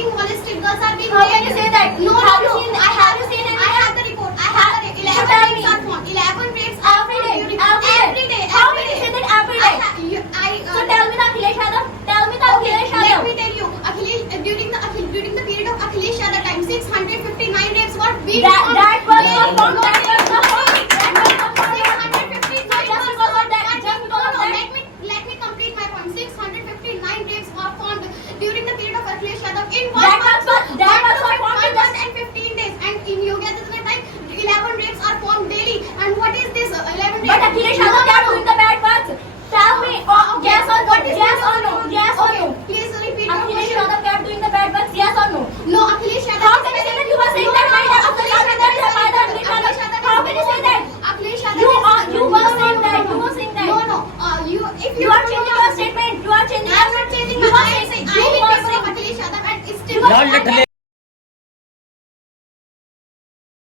being molested. Girls are being How raped. can you say that? No, Have you no, seen no. that? Have you seen it? I have the report. I have the 11 tell rapes me. are found. 11 rapes are Every found day. during Every day. How can you say that every day? So tell me the Akhilesh Yadav. Tell me the Akhilesh Let Yadav. me tell you, during the period of Akhilesh Yadav time, 659 rapes were being found. That was the Daily. form. That was the form. 659 Just because of that. Just because of that. Let me complete my point. 659 rapes were found during the period of Akhilesh Yadav in That was what formed in 115 days. And in Yogi Adityanath time, 11 rapes are formed daily. And what is this 11 rapes? But Akhilesh Yadav kept doing the bad works. Tell me, yes or no? Yes or no? Yes or no? Please repeat your Akhilesh question. Yadav kept doing the bad works. Yes or no? No, Akhilesh Yadav. How can you say that you were saying that by the Akhilesh Yadav? How can you say that? Akhilesh Yadav. You were saying that. You were saying that. No. If You are changing your statement. You are changing. I'm not changing my You are mind. saying. I am in favor of Akhilesh Yadav and still. Y'all let